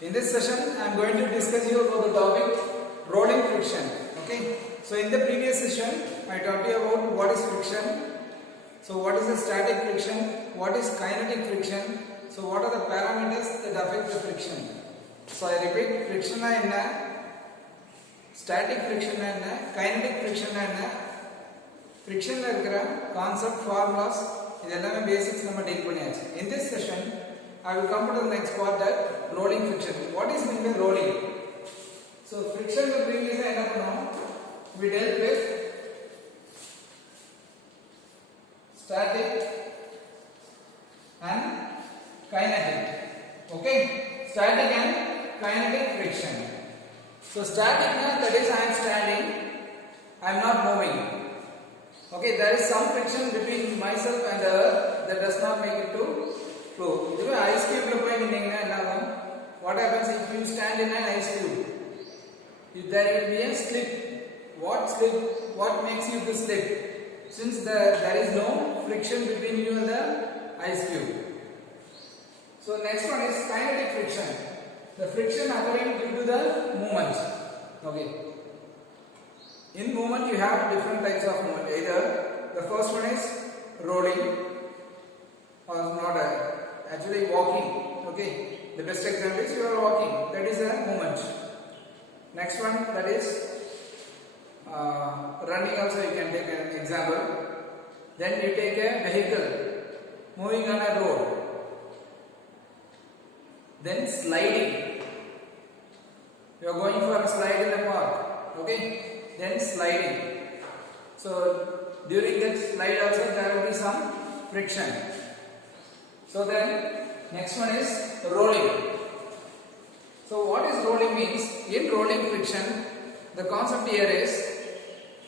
In this session, I am going to discuss you about the topic rolling friction. Okay. So in the previous session, I taught you about what is friction. So what is the static friction? What is kinetic friction? So what are the parameters that affect the friction? So I repeat, friction na enna, static friction na enna, kinetic friction na enna, friction la irukra concept formulas idellame basics nama deal panniyaachu. In this session, I will come to the next part, that rolling friction. What is meant by rolling? So friction la previously enna pannom, we dealt with static and kinetic. Okay, static and kinetic friction. So static na, that is I am standing, I am not moving. Okay, there is some friction between myself and the earth that does not make it to flow. If ice cube la poi nindinga enna agum? What happens if you stand in an ice cube? If there will be a slip. What slip? What makes you to slip? Since there is no friction between you and the ice cube. So next one is kinetic friction. The friction occurring due to the movement. Okay. In movement you have different types of movement. Either the first one is rolling or not actually walking. Okay. The best example is you are walking. That is a movement. Next one, that is running also you can take an example. Then you take a vehicle moving on a road. Then sliding. You are going for a slide in the park. Okay. Then sliding. So during that slide also there will be some friction. So then next one is rolling. So what is rolling means? In rolling friction, the concept here is,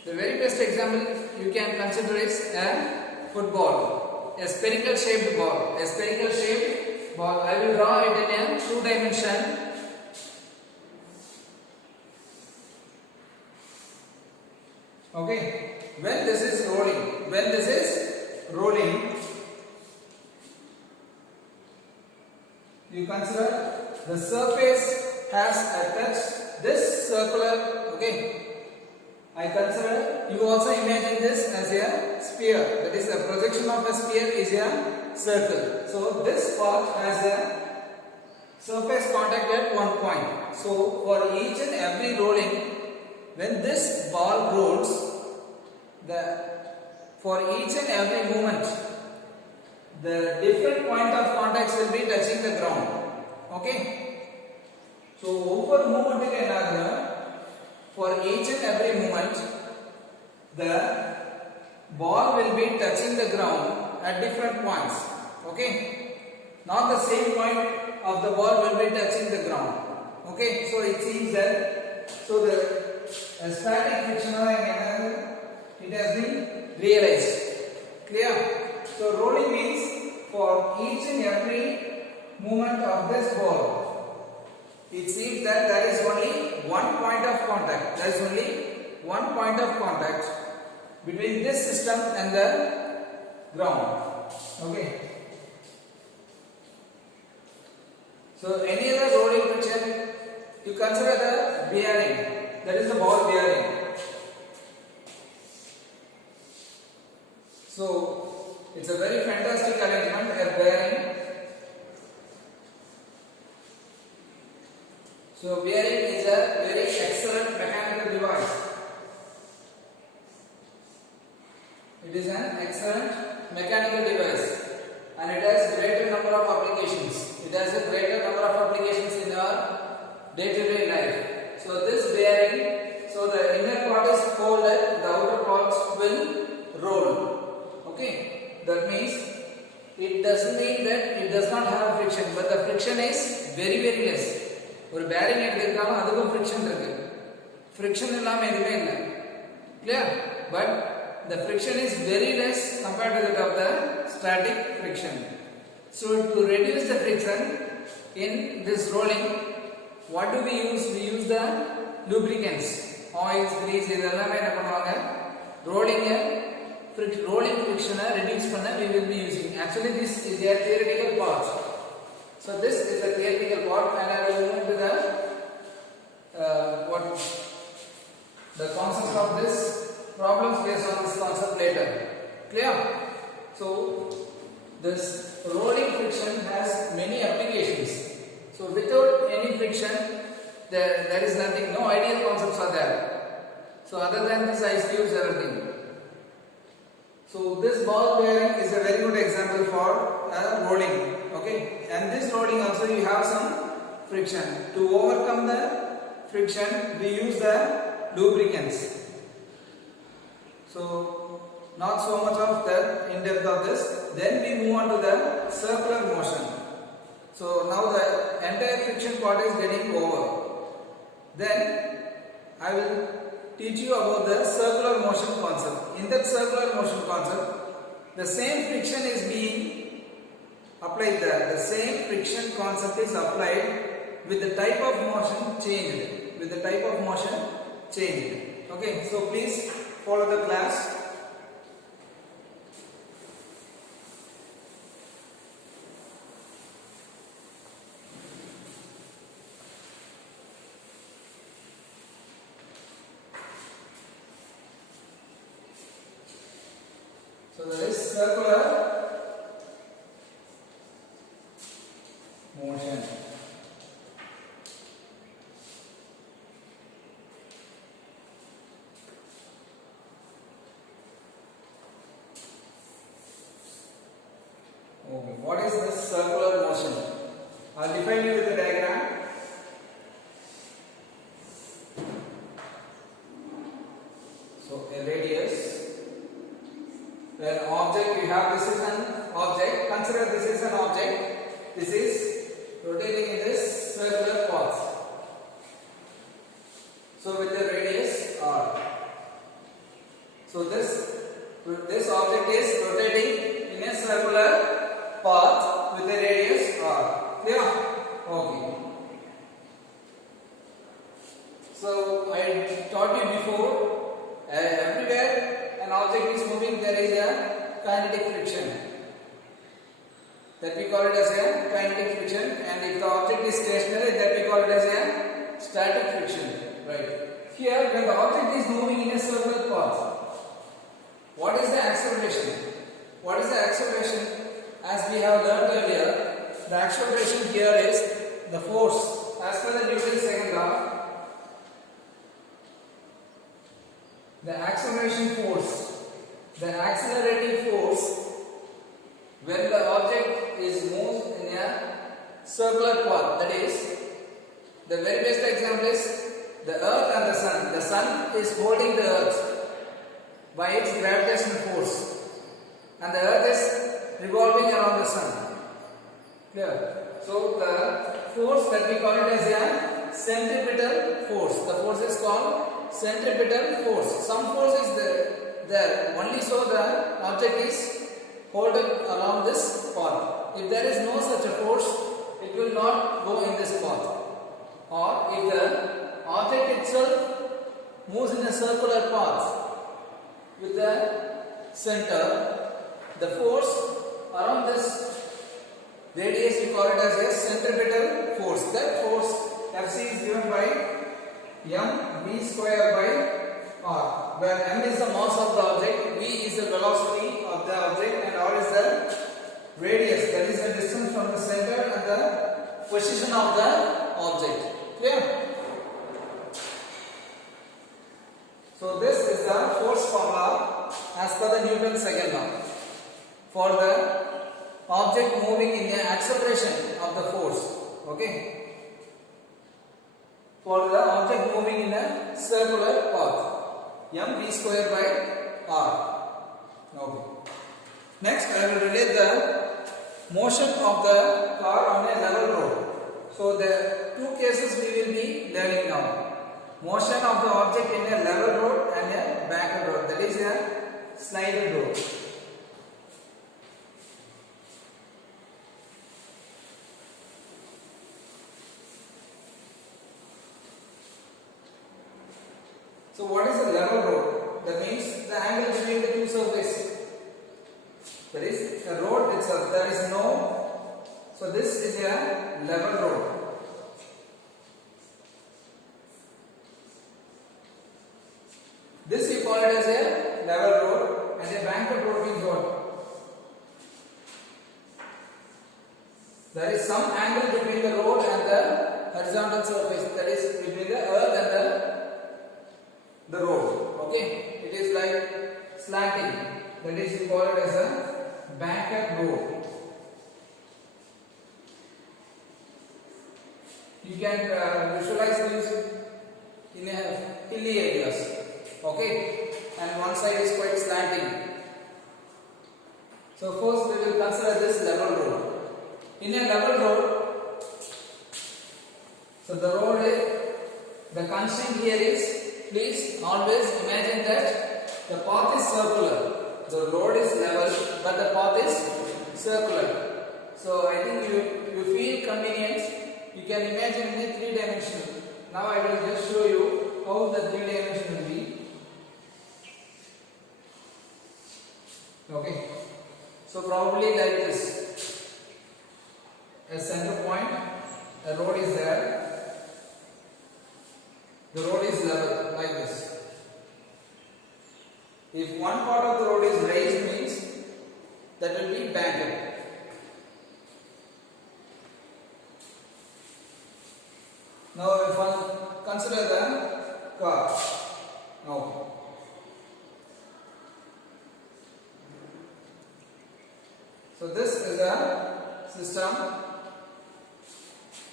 the very best example you can consider is a football, a spherical shaped ball. A spherical shaped ball. I will draw it in a 2-dimension. Okay. When this is rolling, you consider the surface has a touch this circular. Okay. I consider, you also imagine this as a sphere. That is, the projection of a sphere is a circle. So this part has a surface contact at one point. So for each and every rolling, when this ball rolls, for each and every movement, the different point of contacts will be touching the ground. Okay. So over movement in another, for each and every movement, the ball will be touching the ground at different points. Okay. Not the same point of the ball will be touching the ground. Okay. So it seems that the static friction it has been realized. Clear? So rolling means for each and every movement of this ball, it seems that there is only one point of contact. There is only one point of contact between this system and the ground. Okay. So any other rolling friction, you consider the bearing. That is the ball bearing. So it's a very fantastic arrangement, a bearing. So bearing is a very excellent mechanical device. It is an excellent mechanical device and it has greater number of applications. It has a greater number of applications in our day-to-day life. So this bearing, so the inner part is folded, the outer parts will roll. Okay, that means it doesn't mean that it does not have friction, but the friction is very less. ஒரு bearing எடுத்துக்கிட்டாலும் அதுக்கும் friction இருக்கு. Friction இல்லாம எதுவுமே இல்லை. Clear? But the friction is very less compared to that of the static friction. So to reduce the friction in this rolling, what do we use? We use the lubricants, oils, grease. இதெல்லாம் என்ன பண்ணுவாங்க? Rolling friction reduce பண்ண we will be using. Actually this is a theoretical part. So this is the theoretical part and I will So without any friction, there is nothing, no ideal concepts are there. So other than this, ice cubes, everything. So this ball bearing is a very good example for rolling. Okay, and this rolling also you have some friction. To overcome the friction, we use the lubricants. So not so much of the in depth of this. Then we move on to the circular motion. So now the entire friction part is getting over. Then I will teach you about the circular motion concept. In that circular motion concept, the same friction is being applied there. The same friction concept is applied with the type of motion changed. With the type of motion changed. Okay, so please follow the class. So there is circular motion. Okay, what is this circular motion? I'll define you with the diagram. So a radius. An object, you have this is an object. Consider this is an object. This is rotating in this circular path. So with the radius r. So this object is rotating in a circular path with a radius r. Clear? Okay. So I taught you before, everywhere an object is moving, there is a kinetic friction. That we call it as a kinetic friction, and if the object is stationary, that we call it as a static friction. Right. Here, when the object is moving in a circular path, what is the acceleration? What is the acceleration? As we have learned earlier, the acceleration here is the force. As per the Newton's second law, the acceleration force, the accelerating force, when the object is moved in a circular path, that is, the very best example is the earth and the sun. The sun is holding the earth by its gravitational force, and the earth is revolving around the sun. Clear? So the force that we call it as a centripetal force. The force is called centripetal force. Some force is there only so the object is holding around this path. If there is no such a force, it will not go in this path. Or if the object itself moves in a circular path with the center, the force around this radius we call it as a centripetal force. That force Fc is given by mv square by r, where m is the mass of the object, v is the velocity of the object, and r is the radius, that is the distance from the center and the position of the object. Clear? So this is the force formula as per the Newton's second law for the object moving in the acceleration of the force. Okay? For the object moving in a circular path, mv square by r. Okay. Next, I will relate the motion of the car on a level road. So the two cases we will be learning now. Motion of the object in a level road and a bank road. That is a slided road. So what is a level road? That means the angle between the two surfaces. That is a road itself. There is no. So this is a level road. This we call it as a level road, and a banker road means what? There is some angle between the road and the You can visualize these in a hilly areas. Okay, and one side is quite slanting. So first we will consider this level road. In a level road, so the road is, the constraint here is, please always imagine that the path is circular. The road is level, but the path is circular. So I think you feel convenient. You can imagine in a 3-dimensional. Now I will just show you how the 3-dimension will be. Okay. So probably like this. A center point, a road is there. The road is level like this. If one part of the road is raised, means that will be banked. Now if I consider the car. Now so this is a system.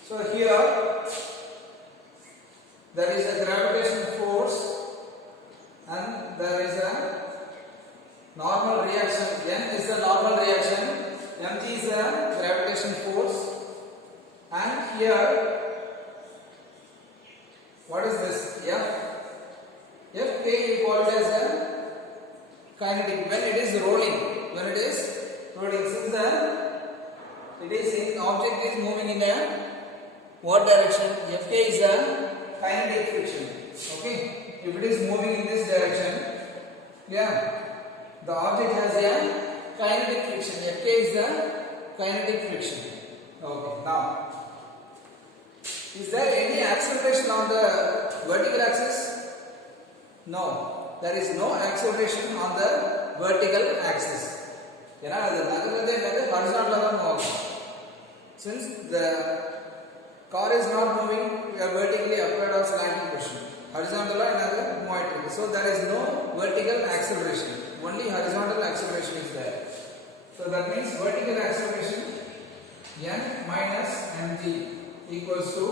So here there is a gravitational force and there is a normal reaction. N is the normal reaction, mg is the gravitational force, and here what is this? Fk you call it as a kinetic when it is rolling. Since it is in object is moving in a what direction? Fk is a kinetic friction. Okay, if it is moving in this direction, the object has a kinetic friction. Fk is the kinetic friction. Okay, now is there any acceleration on the vertical axis? No, there is no acceleration on the vertical axis. Horizontal. Since the car is not moving vertically upward or slanting position, horizontal and move. So there is no vertical acceleration, only horizontal acceleration is there. So that means vertical acceleration n minus mg equals to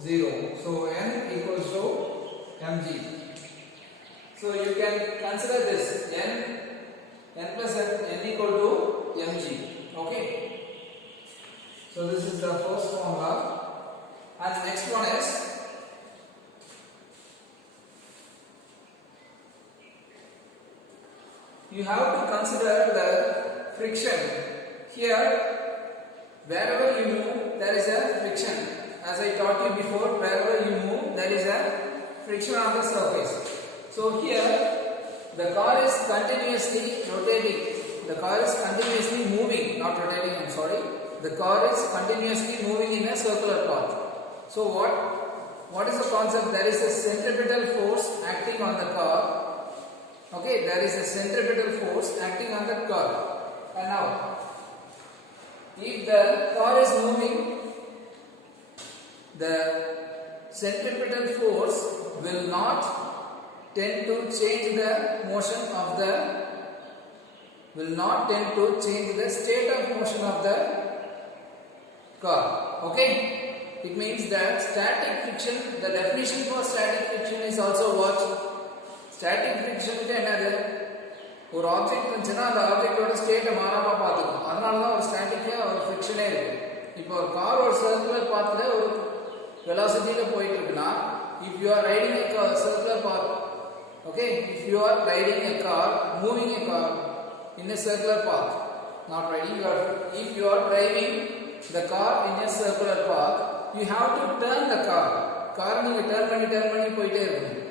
0. So n equals to mg. So you can consider this n plus n equal to mg. Okay. So this is the first formula, and the next one is you have to consider the friction. Here, wherever you move, there is a friction. As I taught you before, wherever you move, there is a friction on the surface. So here, the car is continuously rotating. The car is continuously moving, not rotating, I am sorry. The car is continuously moving in a circular path. So what is the concept? There is a centripetal force acting on the car. Okay, there is a centripetal force acting on the car. And now, if the car is moving, the centripetal force will not tend to change the motion of the, will not tend to change the state of motion of the car. Okay? It means that static friction, the definition for static friction is also what? Static friction is another. ஒரு object இருந்துச்சுன்னா அந்த ஆப்ஜெக்டோட ஸ்டேட்டை மாறாம பார்த்துக்கும். அதனால தான் ஒரு ஸ்டாட்டிக்கா ஒரு ஃபிரிக்ஷனே இருக்கு. இப்போ ஒரு கார் ஒரு சர்க்குலர் பாத்ல ஒரு வெலாசிட்டியில போயிட்டு இருக்குன்னா, if you are riding a circular path, okay, if you are riding a car, moving a car in a circular path, not riding, if you are driving the car in a circular path, you have to turn the car. Car நீங்க turn பண்ணி போயிட்டே இருக்கணும்.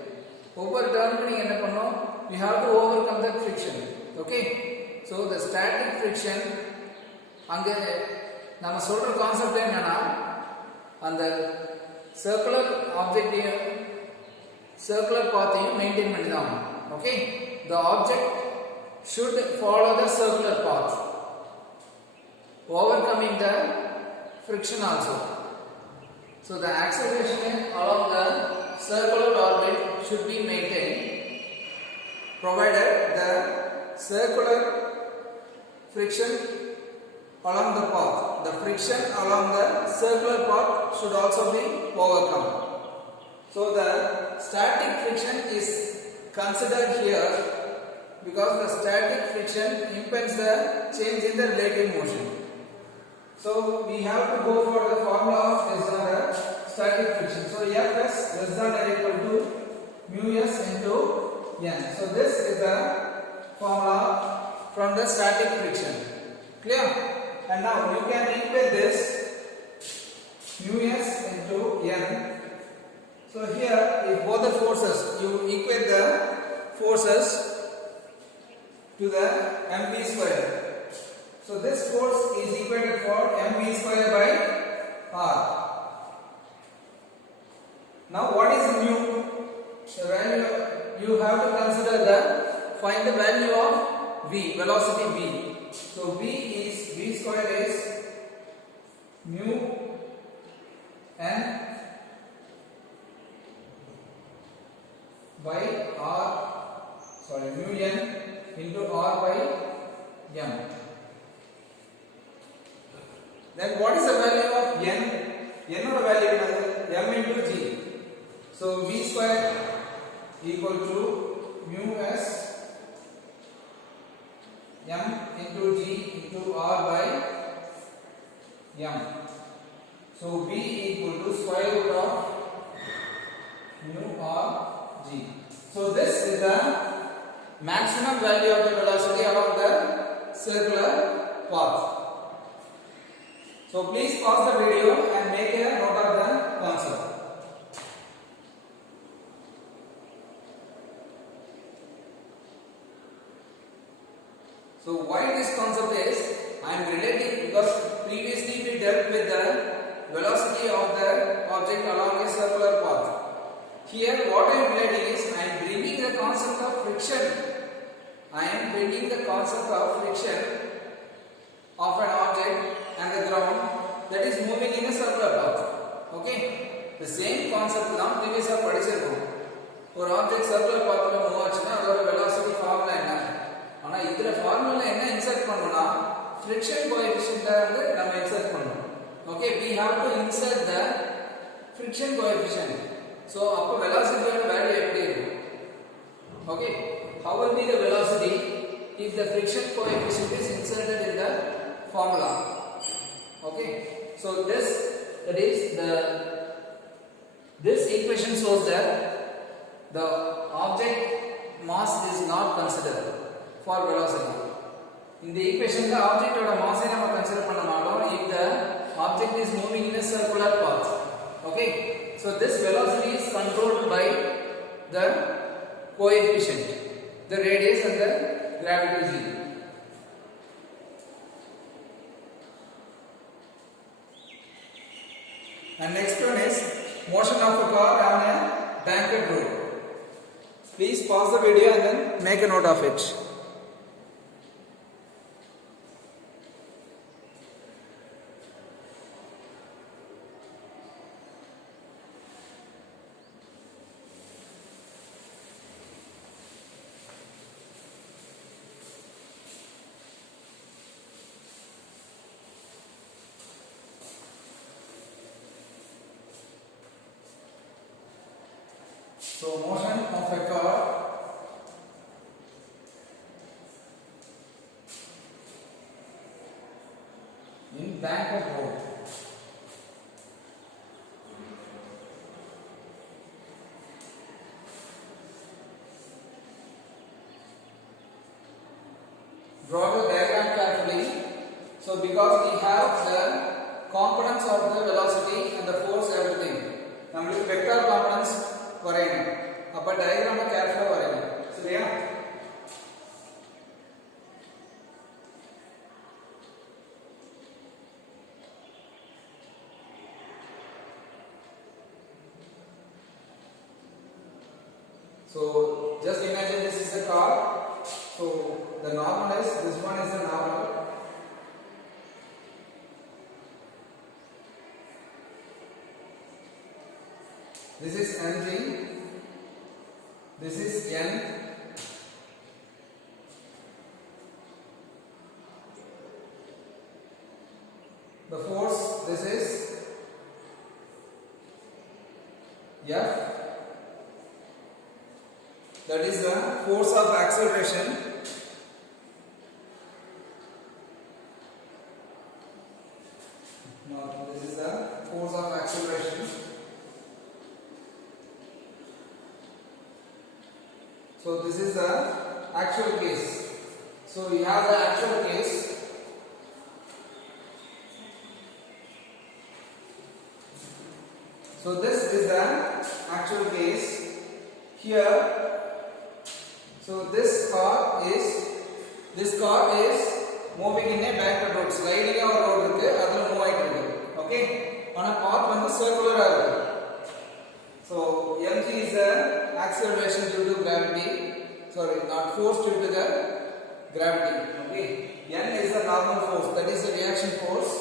ஒவ்வொரு டர்னுக்கு நீங்க என்ன பண்ணணும்? You have to overcome that friction. Okay, so the static friction, அங்க நம்ம சொல்ற கான்செப்ட் என்னன்னா, அந்த சர்க்குலர் ஆப்ஜெக்டையும் சர்க்குலர் பாத்தையும் மெயின்டைன் பண்ணி தான். Okay, the object should follow the circular path, overcoming the friction also. So the acceleration along the circular orbit should be maintained, provided the circular friction along the path the friction along the circular path should also be overcome. So the static friction is considered here because the static friction impedes the change in the relative motion. So we have to go for the formula of the static friction. So Fs less than or equal to mu s into n. So this is the formula from the static friction. Clear? And now you can equate this mu s into n. So here, if both the forces, you equate the forces to the mv square. So this force is equated for mv square by r. Now what is mu? The value you have to consider find the value of v, velocity v. So v square is mu n by mu n into r by m. Then what is the value of n? N or value is m into g. So v square equal to mu s m into g into r by m. So v equal to square root of mu r g. So this is the maximum value of the velocity along the circular path. So please pause the video and make a note of the concept. So why this concept is, I am relating because previously we dealt with the velocity of the object along a circular path. Here what I am relating is, I am bringing the concept of friction. I am bringing the concept of friction of an object and the ground that is moving in a circular path. Okay? The same concept நாம் previous படிச்சிருக்கோம். ஒரு object circular பாத்ல move ஆச்சுன்னா அதோட velocity formula என்ன? ஆனா இதுல formula என்ன insert பண்ணனும்னா friction coefficient வந்து நம்ம இன்சர்ட் பண்ணனும். Okay, we have to insert the friction coefficient. So அப்ப velocity ஓட வேல்யூ எப்படி இருக்கும்? Okay, how will be the velocity if the friction coefficient is inserted in the formula? Okay, so this equation shows that the object mass is not considered for velocity. In the equation the object oda mass ஐ நம்ம consider பண்ண மாட்டோம் if the object is moving in a circular path. Okay, so this velocity is controlled by the coefficient, the radius and the gravity g. And next one is motion of a car on a banked road. Please pause the video and then make a note of it. So motion of a car in banked road. Draw the diagram carefully. So because we have the components of the velocity and the force, everything. நம்மளுக்கு vector components வரையணும். அப்ப டயகிராமை கேர்ஃபுல்லா வரையணும். சரியா? So just imagine this is a car. So the normal is, this one is the normal. This is NG, this is N, the F, that is the force of acceleration. Now this is the force of acceleration. So this is the actual case. So we have the actual case. So this is the actual case here. So this car is moving in a backward road. Sliding our road irukku, adula move aayittu irukku. Okay, ana path vandu circular ah irukku. So mg is the acceleration due to gravity. Sorry, not force due to the gravity. Okay, n is the normal force, that is the reaction force.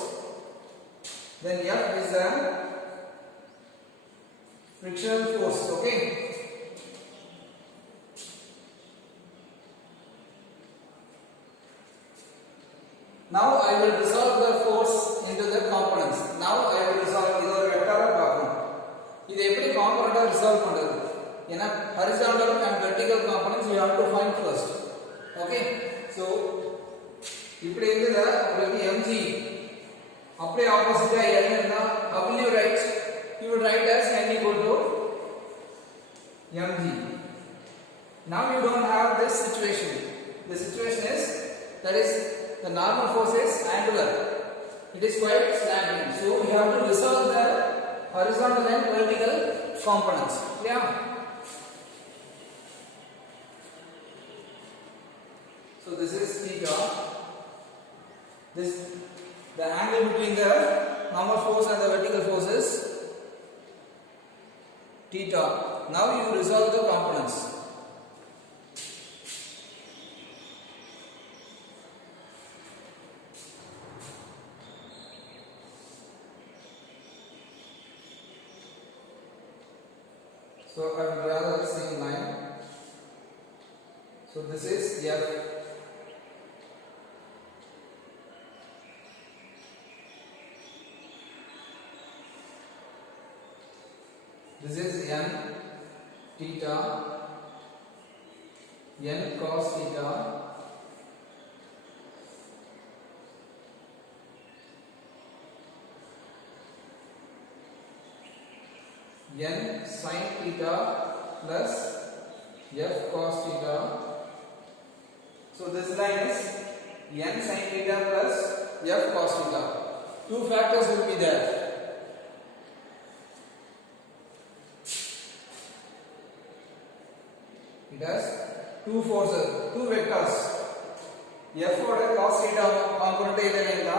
Then F is the frictional force. Okay, now I will resolve the force into the components. Now I will resolve idu or vector ah paakom. Idu eppadi component ah resolve pandrathu? Ena horizontal and vertical components you have to find first. Okay, so இப்படி இருக்குதா உங்களுக்கு mg அப்படியே ஆப்போசிட்டா n இருந்தா how will you write? You will write as n equal to mg. Now you don't have this situation. The situation is, that is, the normal force is angular. It is quite slanting. So we have to resolve the horizontal and vertical components. Yeah. So this is theta. This, the angle between the normal force and the vertical force is theta. Now you resolve the components. So I will draw the same line. So this is F. This is n theta, n cos theta, n sin theta plus f cos theta. So this line is n sin theta plus f cos theta. Two factors will be there. It has two forces, two vectors. F oda cos theta component idella,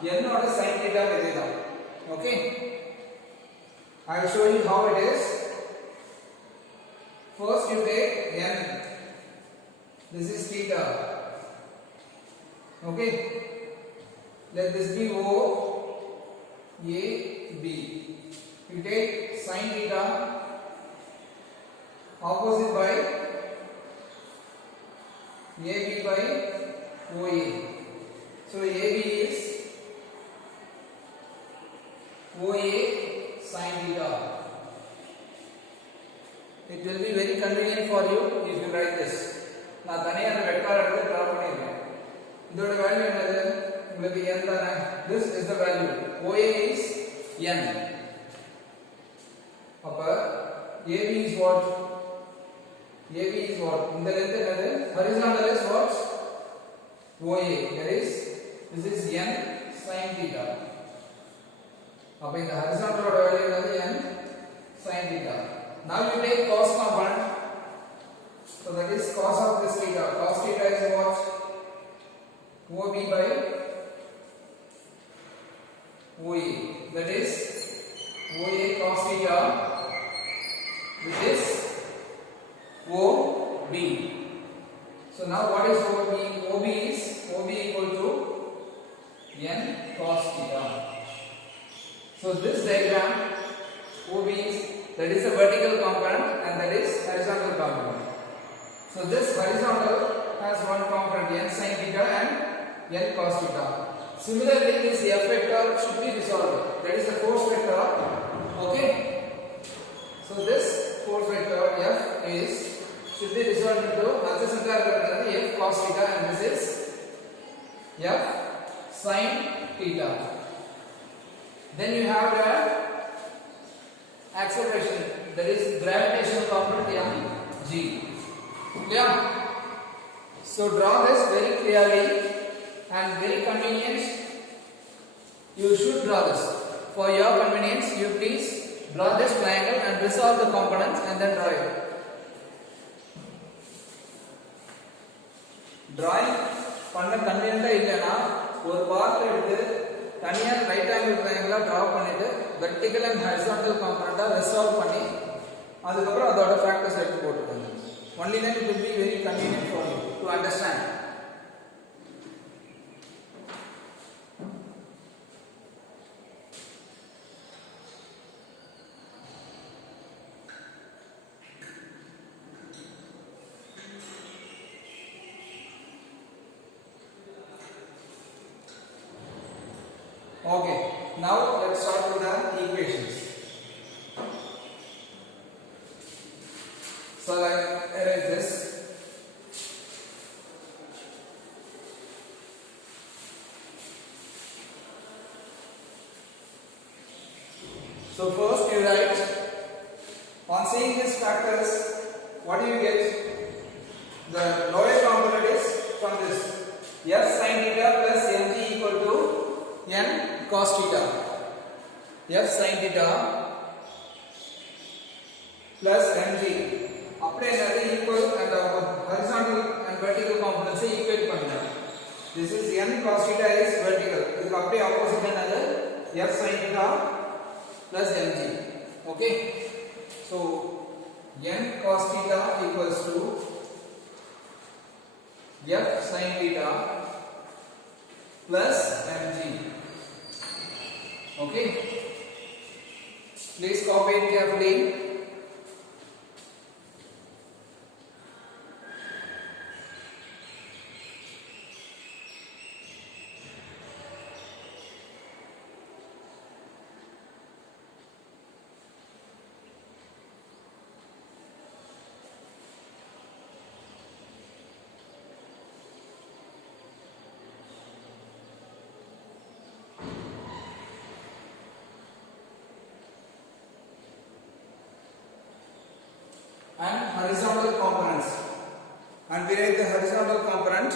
n oda sin theta idella. Okay, I will show you how it is. First you take n. This is theta. Okay, let this be O, A, B. You take sin theta opposite by AB by OA. So AB is OA sin theta. It will be very convenient for you if you write this. நான் தனியா அந்த vector எடுத்து draw பண்ணிருக்கேன். இதோட value என்னது? உங்களுக்கு n தானே. This is the value. OA is n. அப்ப AB is what? AB is what? இந்த length என்னது? Horizontal is what? OA. That is, this is n sin theta. அப்ப இந்த horizontal ஓட வேல்யூ என்னது? n sin theta. Now you take cos component. So that is cos of this theta. Cos theta is what? OB by OA. That is OA cos theta. This is OB. So now what is OB? OB is OB equal to n cos theta. So this diagram, OB is, that is a vertical component and that is horizontal component. So this horizontal has one component n sin theta and n cos theta. Similarly, this F vector should be resolved. That is the force vector. Okay. So force vector F is should be resolved into adjacent F cos theta, and this is F sin theta. Then you have the acceleration, that is gravitational component mg. Clear? So draw this very clearly and very convenient. You should draw this. For your convenience, you please draw this triangle and resolve the components and then draw it. Drawing பண்ண கன்வீனியன்ட்டா இல்லனா ஒரு part எடுத்து தனியா right angle ட்ரையாங்கிளா draw பண்ணிட்டு vertical and horizontal காம்போனன்ட்டா resolve பண்ணி அதுக்கு அப்புறம் அதோட ஃபேக்டர்ஸ் எடுத்து போட்டுக்கோங்க. Only then it will be very convenient for you to understand. Okay, now let's start with the equations. So I erase this. So first you write, on seeing these factors, what do you get? The lower component is from this f sin theta plus mg equal to n cos theta. F sin theta plus mg. Apply another equal and horizontal and vertical components equate பண்ணலாம். This is n cos theta is vertical. இதுக்கு அப்படியே opposite another f sin theta plus mg. Okay. So n cos theta equals to f sin theta plus mg. Okay. Please copy it carefully. And horizontal components, and we write the horizontal component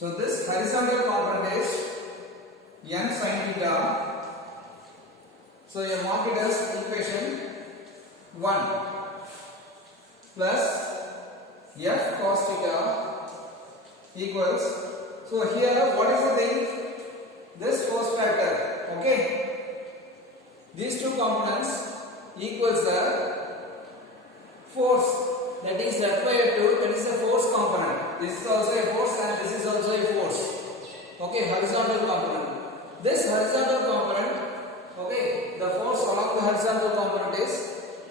so this horizontal component is n sin theta. So you mark it as equation 1 plus f cos theta equals, so here what is the thing? This force factor. Okay, these two components equals the force, that is F/2, that is the force component. This is also a force and this is also a force. Okay, horizontal component. This horizontal component, okay, the force along the horizontal component is,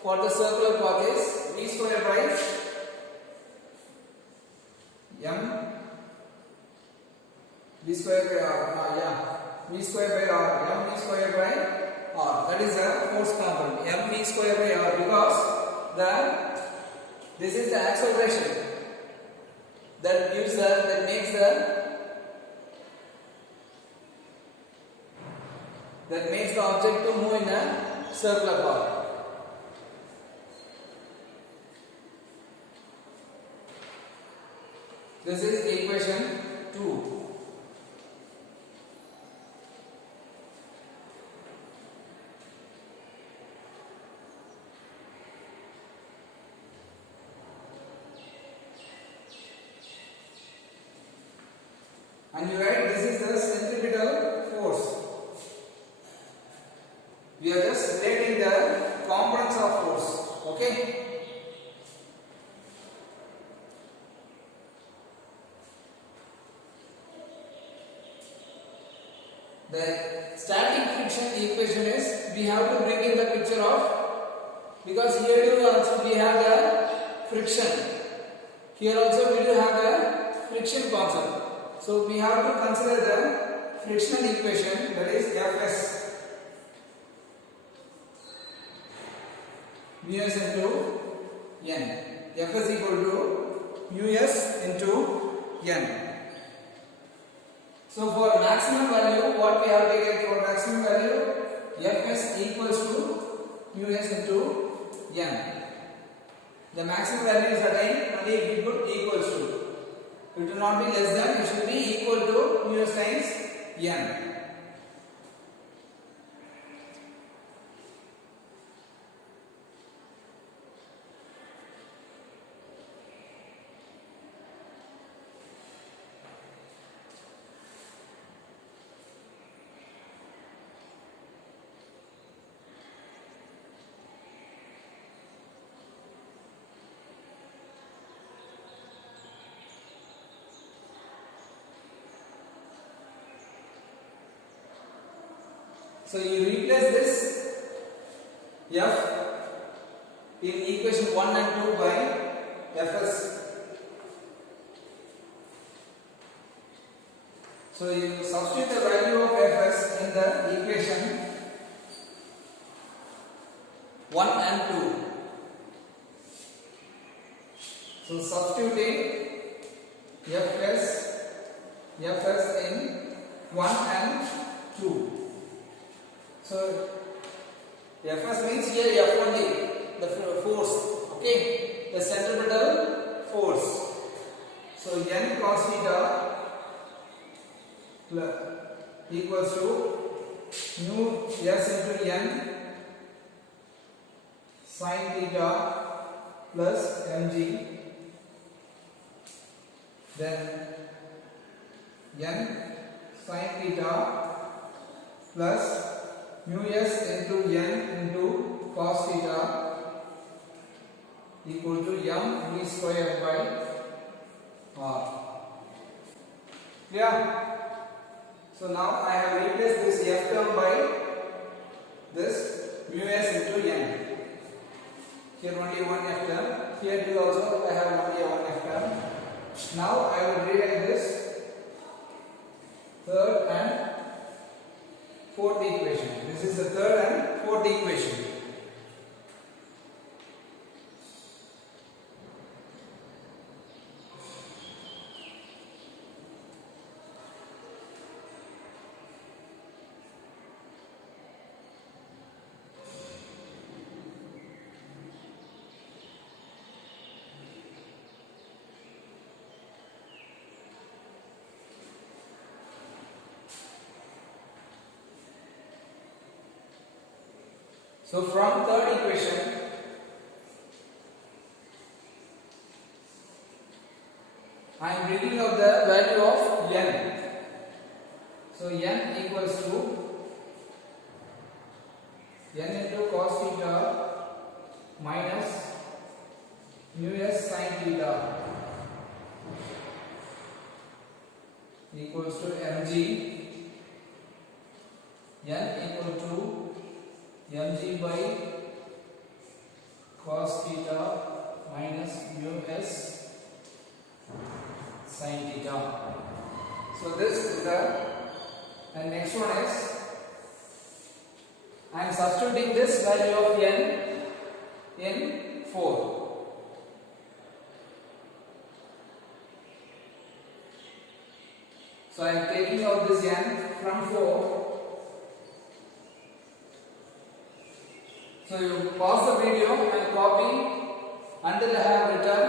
for the circular path, is v square by m v square by r. V square by r, m v square by r. That is the force component, m v square by r, because this is the acceleration that gives that makes the object to move in a circular path. This is equation 2. And you write this is the centripetal force. We are just relating the components of force. Okay. The static friction equation is we have to bring in the picture of, because here too also we have the friction. Here also we do have the friction concept. So we have to consider the frictional equation, that is Fs mu s into n. Fs equal to mu s into n. So for maximum value, what we have taken for maximum value, Fs equals to mu s into n. The maximum value is attained only if we put equals to. It will not be less than, it should be equal to mu s times n. So you replace this F in equation 1 and 2 by Fs. So you substitute the value of Fs in the equation 1 and 2. So substituting Fs in 1 and 2. So Fs means here F only, the force, okay, the centripetal force. So n cos theta equals to mu s into n sin theta plus mg, then n sin theta plus mu s into n into cos theta equal to m v square by r. Yeah. So now I have replaced this f term by this mu s into n. Here only one f term. Here too also I have only one f term. Now I will rewrite this third and fourth equation. This is the third and fourth equation. So from third equation, I am bringing out the value of n. So n equals to n into cos theta minus mu s sin theta equals to mg, n equal to mg by cos theta minus mu s sin theta. So this is the, and next one is I am substituting this value of n in 4. So I am taking out this n from 4. So you pause the video and copy until I have written.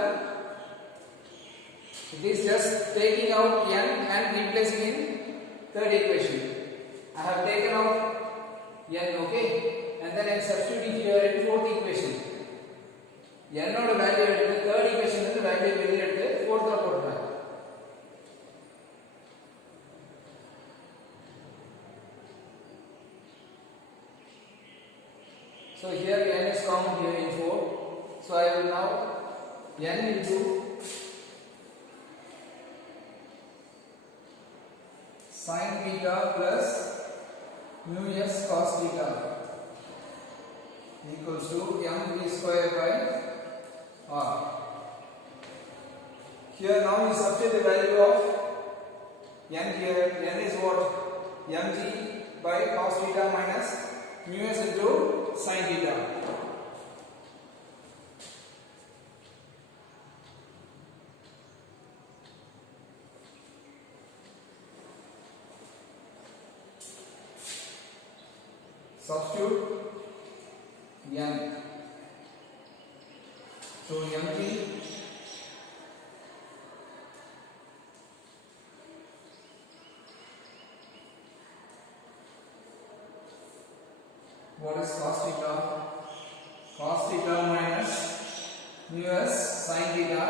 It is just taking out n and replacing in third equation. I have taken out n, okay, and then I am substituting here in fourth equation. n oda value eduthu third equation la value வெளிய எடுத்து fourth la போடுறேன். So here n is common here in 4. So I will now n into sin theta plus mu s cos theta equals to m v square by r. Here now we substitute the value of n here. N is what? mg by cos theta minus mu s into sin theta. Substitute n. So mg what is cos theta? Cos theta minus mu s sin theta,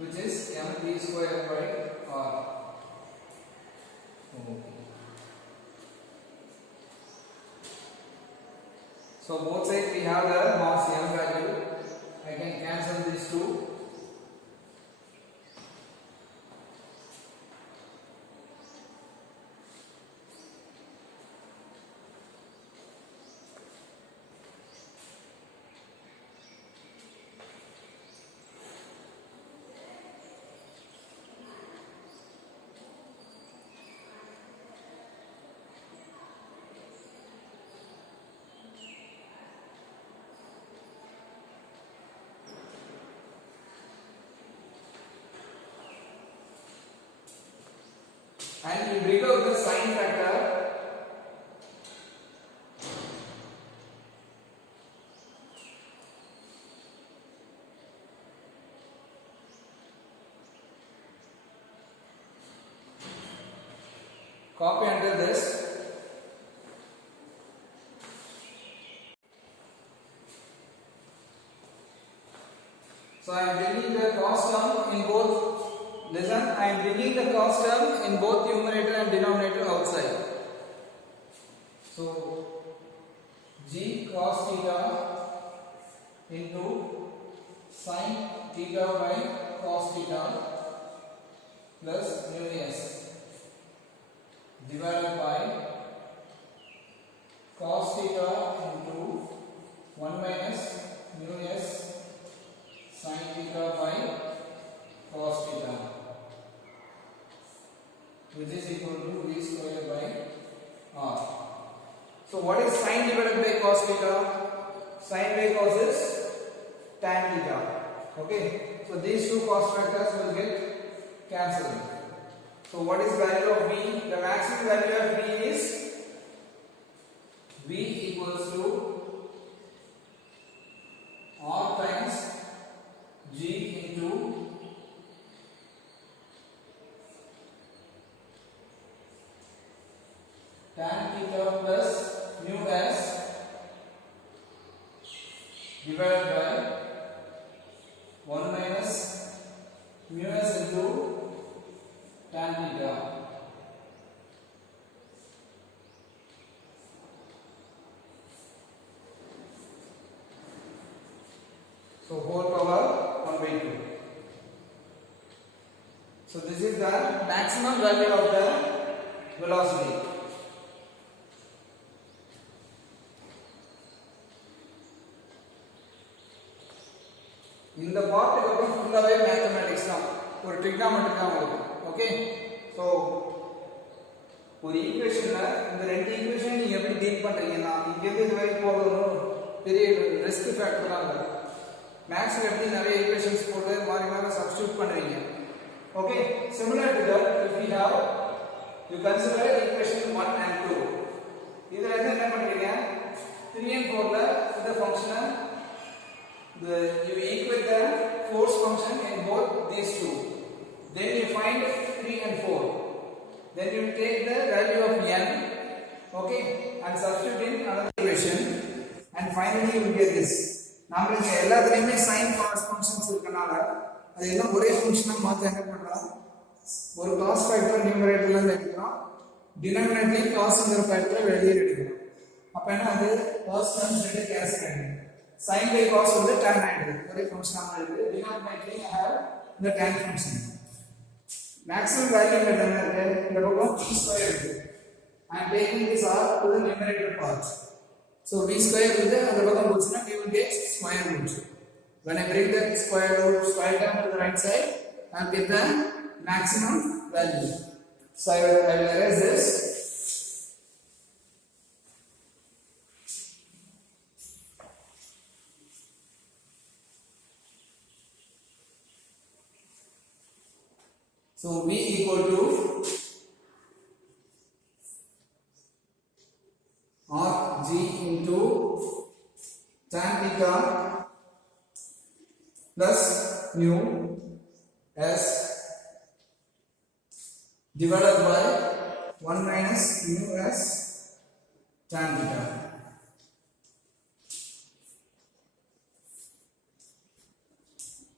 which is mv square by r. Okay. So both sides we have the mass m value. I can cancel these two. And you bring out the sin factor. Copy under this. So I am bringing the cos term in both. Listen, I am bringing the cos term in both numerator and denominator outside. So g cos theta into sin theta by cos theta plus mu s divided by cos theta into 1 minus mu s sin theta by cos theta, which is equal to v square by r. So what is sin divided by cos theta? Sin by cos is tan theta. Okay, so these two cos factors will get cancelled. So what is value of v? The maximum value of v is v equals to r times g into tan theta plus mu s divided by 1 minus mu s into tan theta. So whole power 1 by 2. So this is the maximum value of the velocity. இந்த பார்ட்டுக்கு அப்புறம் ஃபுல்லாவே mathematics தான், ஒரு trigonometry தான் உங்களுக்கு. Okay, so ஒரு ஈக்குவேஷன்ல இந்த ரெண்டு ஈக்குவேஷன் நீங்க எப்படி டீல் பண்றீங்கன்னா இங்கேருந்து இது வரைக்கும் போகணும் பெரிய ரிஸ்க் ஃபேக்டர் தான் இல்லை. மேக்ஸ்ல எப்படி நிறைய ஈக்குவேஷன்ஸ் போட்டு மாறி மாறி சப்ஸ்டிட்யூட் பண்ணுவீங்க. Okay, similar to that if you have you consider equation 1 and 2. இதுல இருந்து என்ன பண்றீங்க, 3 and 4ல இந்த ஃபங்க்ஷனை you equate the force function in both these two. Then you find 3 and 4. Then you take the value of n, okay, and substitute in another equation, and finally you get this. நம்மளுக்கு எல்லாத்துலயுமே sin cos functions இருக்கனால அது எல்லாம் ஒரே ஃபங்க்ஷனா மாத்த என்ன பண்றோம், ஒரு cos ஃபேக்டர் நியூமரேட்டர்ல இருந்து எடுக்கிறோம், டினாமினேட்டர்ல cosங்கற ஃபேக்டரை வெளியே எடுக்கிறோம். அப்ப என்ன அது cos terms ரெண்டு கேன்சல் ஆயிடும். sin by cos வந்து tan ஆயிடுது, ஒரே ஃபங்க்ஷனா மாறிடுது. டினாமினேட்டர்ல I have the tan function. Maximum value என்ன இருக்கு, இந்த பக்கம் t ஸ்கொயர் இருக்கு, I am taking this r to the numerator part. So v square will the other bottom roots, we will get square root. When I bring the square term to the right side, I will get the maximum value. So I will erase this. So v equal to r g into tan theta plus mu s divided by 1 minus mu s tan theta.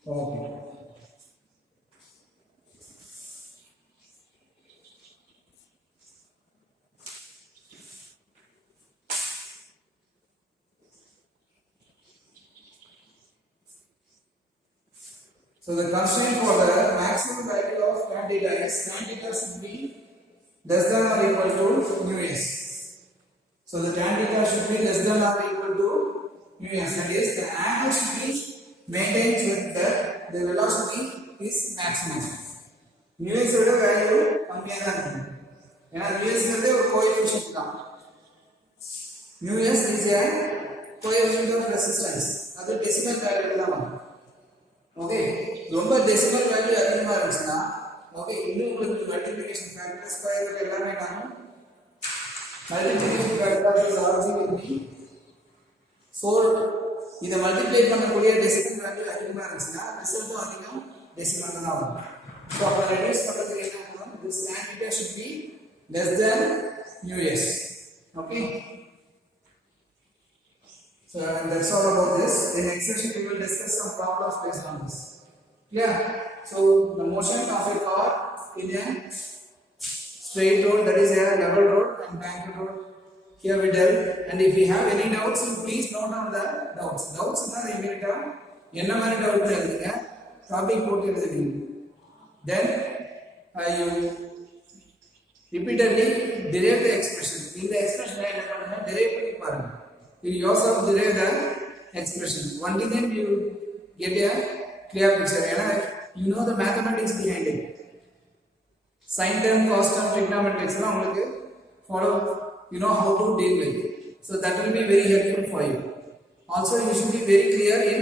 Okay. So the constraint for the maximum value of tan theta is tan theta should be less than or equal to mu s. So the tan theta should be less than or equal to mu s. That is, the angle should be maintained with that the velocity is maximum. Mu s oda value கம்மியா தான் இருக்கும். ஏன்னா mu s ங்கிறது ஒரு coefficient தான். Mu s is a coefficient of resistance. அது decimal வேல்யூல தான் வரும். ஓகே, ரொம்ப டெசிமல் வேல்யூ அதிகமா இருந்துச்சுன்னா ஓகே, இன்னும் உங்களுக்கு மல்டிப்ளிகேஷன் ஃபேக்டர் ஸ்கொயர் ரூட் எல்லாமே காணும். Multiplication factor is also will be so இத மல்டிப்ளை பண்ணக்கூடிய டெசிமல் வேல்யூ அதிகமா இருந்துச்சுன்னா ரிசல்ட்டும் அதிகம் டெசிமல் தான் வரும். சோ அப்ப ரெடியூஸ் பண்றதுக்கு என்ன பண்ணணும்? this tan theta should be less than mu s. Okay, so that's all about this. In next session we will discuss some problems based on this. Yeah, so the motion of a car in a straight road, that is a level road and bank road, here we dealt. And if you have any doubts, please note down the doubts. Doubts na immediate enna mari doubt eludunga, topic potu eludunga. Then you repeatedly derive the expression. In the expression enna panunga derive panni paarenga. You yourself derive the expression. Only then you get a clear picture. You know the mathematics behind it. Sin term, cos term, trigonometrics na ungalku follow. You know how to deal with it. So that will be very helpful for you. Also, you should be very clear in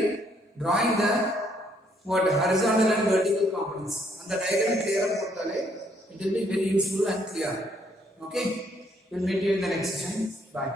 drawing the horizontal and vertical components. And the diagram clear portale, it will be very useful and clear. Okay, we'll meet you in the next session. Bye.